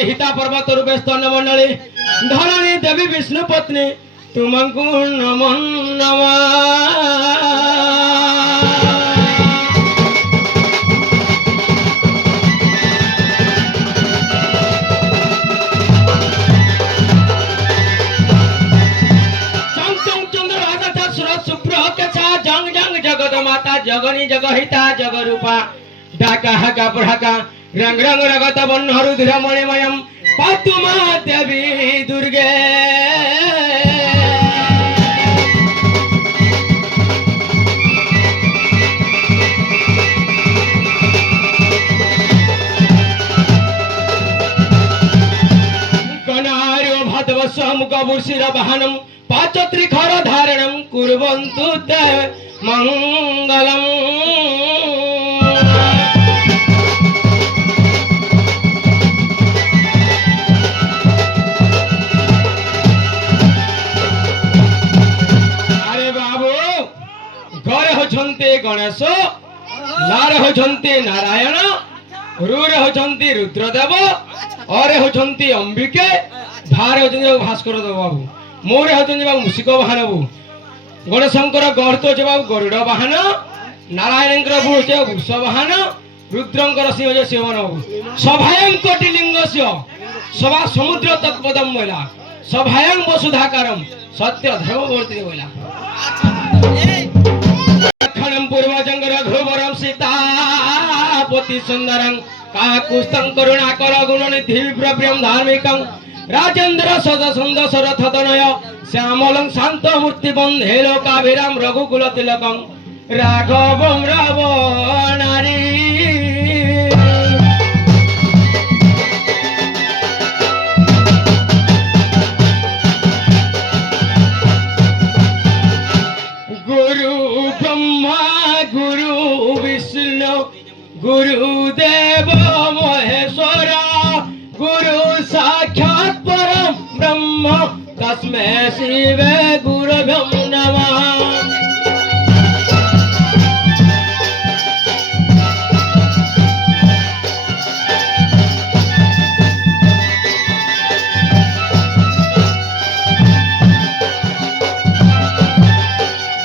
हिता पर्वत रूपे स्तन मंडली धरणी देवी विष्णु पत्नी तुमको नमो नमः। जगत माता जगनी जगहिता जगरूपा डाका हाका पढ़ाका रंग रंग रगत बन्न रुधिर मणिमयम पातुमा देवी दुर्गे। गणार्यो भाद्रवस्य मुखभूषिर वाहनम पाचत्रिखर धारणम कुर्वन्तु ते मंगलम। ଗଣେଶ ନାରେ ହଉଛନ୍ତି ନାରାୟଣ ରୁରେ ହଉଛନ୍ତି ରୁଦ୍ରଦେବ ଅରେ ହଉଛନ୍ତି ଅମ୍ବିକେ ଭାରେ ହଉଛନ୍ତି ବାବୁ ଭାସ୍କର ଦେବ ବାବୁ ମୋରେ ହଉଛନ୍ତି ବାବୁ ମୂଷିକ ବାହନ ବାବୁ ଗଣେଶଙ୍କର ଗର୍ତ ଅଛି ବାବୁ ଗରୁଡ଼ ବାହନ ନାରାୟଣଙ୍କର ଭୂ ଅଛି ବୃଷ ବାହନ ରୁଦ୍ରଙ୍କର ସିଂହ ଅଛି ଶିବନ ବାବୁ ସଭାୟଂ କୋଟି ଲିଙ୍ଗସ୍ୟ ସଭା ସମୁଦ୍ର ତତ୍ପଦମ ମହିଳା ସଭାୟଂ ବସୁଧାକାରಂ ସତ୍ୟ ଧର୍ମବର୍ତ୍ତୀ ମହିଳା लक्षणं पूर्वजं रघुवरं सीतापति सुंदरं काकुस्थं करुणाकर गुणनिधि विप्रप्रियं धार्मिकं राजेन्द्र सदसुंदर सरथतनय श्यामलं शान्तमूर्ति वन्दे लोकाभिराम रघुकुल तिलकं राघवं रावणारी गुरुदेव महेश्वर गुरु साक्षात् परम ब्रह्म तस्मै शिवे गुरवे नमः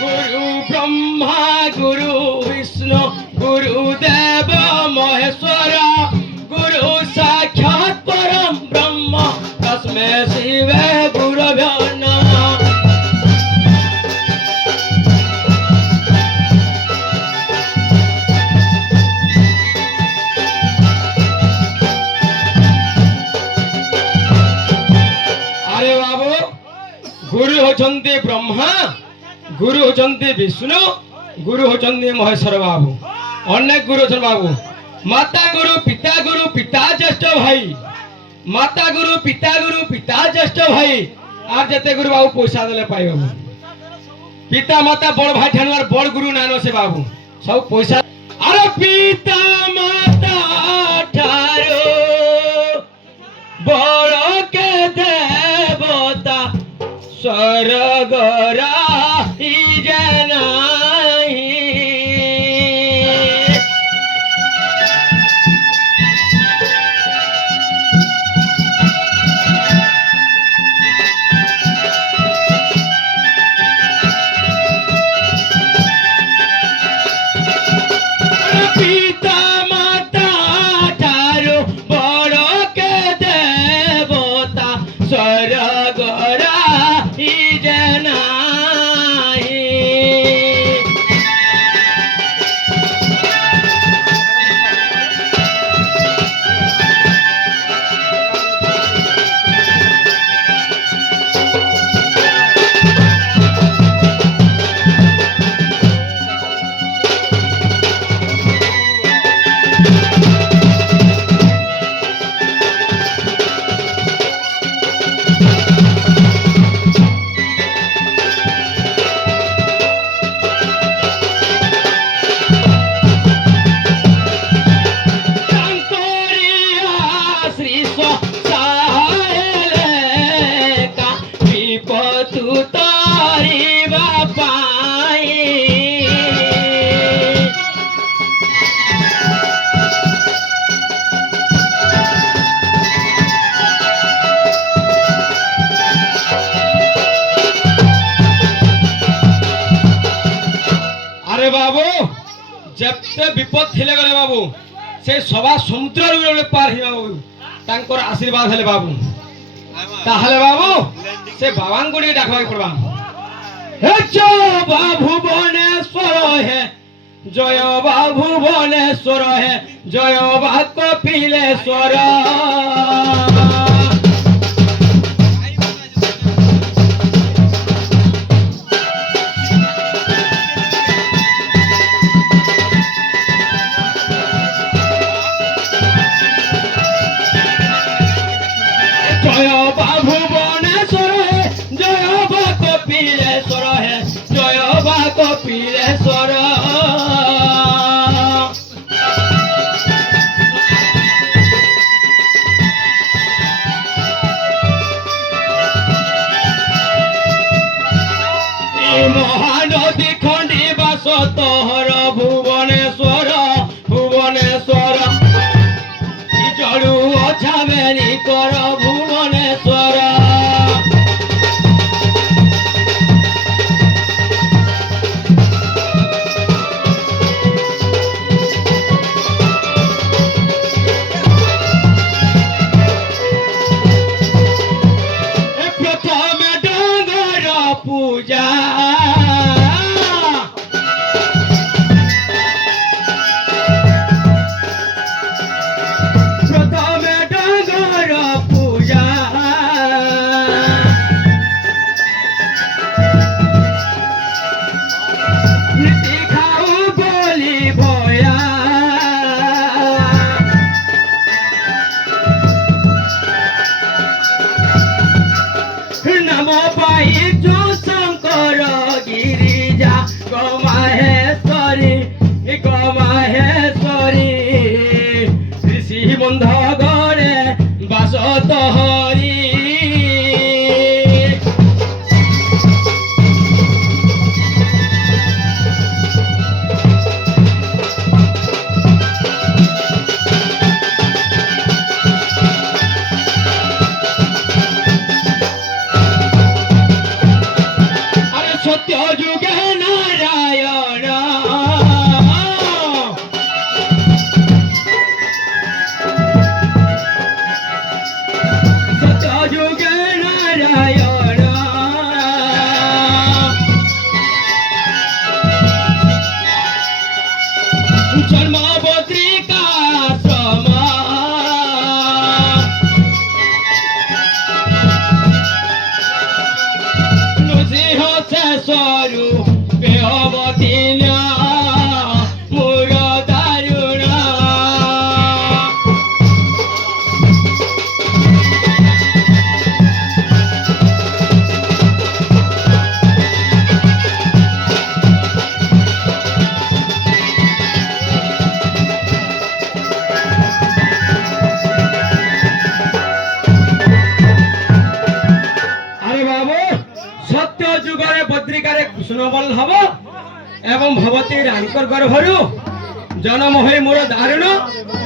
गुरु ब्रह्मा गुरु विष्णु गुरुदेव महेश्वर गुरु साक्षात् परम ब्रह्म तस्मै शिवे गुरवे नमः अरे बाबू गुरु होचंती ब्रह्मा गुरु होचंती विष्णु गुरु होचंती महेश्वर बाबू अनेक गुरु अछन बाबू माता गुरु पिता ज्येष्ठ भाई माता गुरु पिता ज्येष्ठ भाई आर जते गुरु बाबू पैसा देले पाई बाबू पिता माता बड़ भाई ठानुआर बड़ गुरु नानो से बाबू सब पैसा अरे पिता माता ठारो बड़ के देवता स्वर्गरा ही जनाई जबते विपद थिले गले बाबू से सभा समुद्र पार ही बाबू तांकर आशीर्वाद हेले बाबू ताहले बाबू से बाबान गुडी डाकवा पड़बा हे जय बाबू बनेश्वर है जय बाबू बनेश्वर है जय बा कपिलेश्वर जय बाबू बनेश्वर है जय बा कपिलेश्वर है जय बा कपिलेश्वर महानदी खंडी बास तोहर कृष्णबल्लभ एवं भवती रानीकर गर्भरु जन्म होई मोर दारुण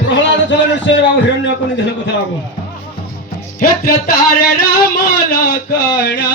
प्रहलाद चल निश्चय बाबू हिरण्यक निधन कथा बाबू क्षेत्र तारे राम लखन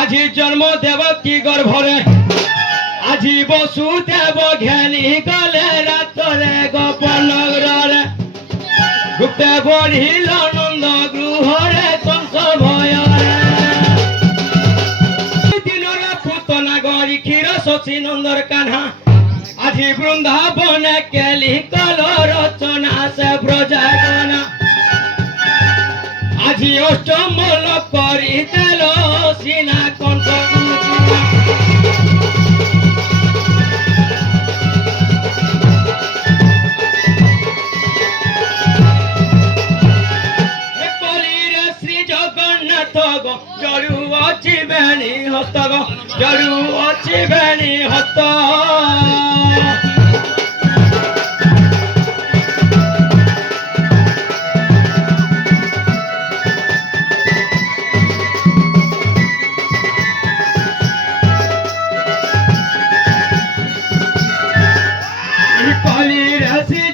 আজি জন্ম দেবকী গর্ভরে আজি বসুদেব ঘেনি গলে রাতরে গোপন নগরে গুপ্তে বঢ়িল নন্দ গৃহরে কংস ভয়রে দিনরে পুতনা গরি ক্ষীর শশী নন্দর কাহ্না আজি বৃন্দাবনে কেলি কল রচনা সে ব্রজাগনা আজি অষ্টমল করি দেল সিনা কণ্ঠ কলিরে শ্রী জগন্নাথ গো জড়ু অছি বেণী হস্ত গো জড়ু অছি বেণী হস্ত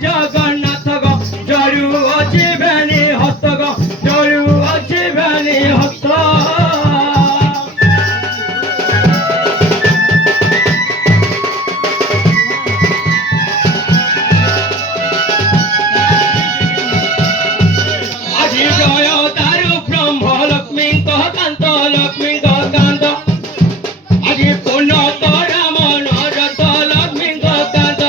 জগন্নাথ গো জড়ু অছি বেণী হস্ত গো জড়ু অছি বেণী হস্ত আজি জয় দারু ব্রহ্ম লক্ষ্মী কান্ত লক্ষ্মী কান্ত আজি পূর্ণ রাম নরত লক্ষ্মী কান্ত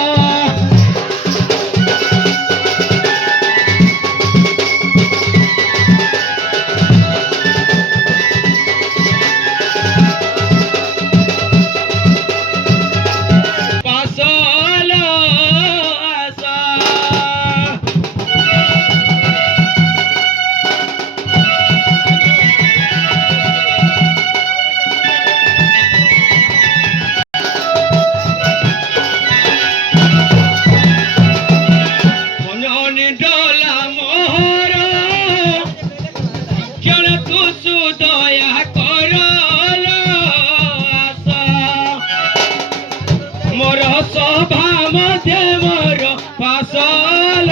মোর সভা মধ্যে মোর পাশল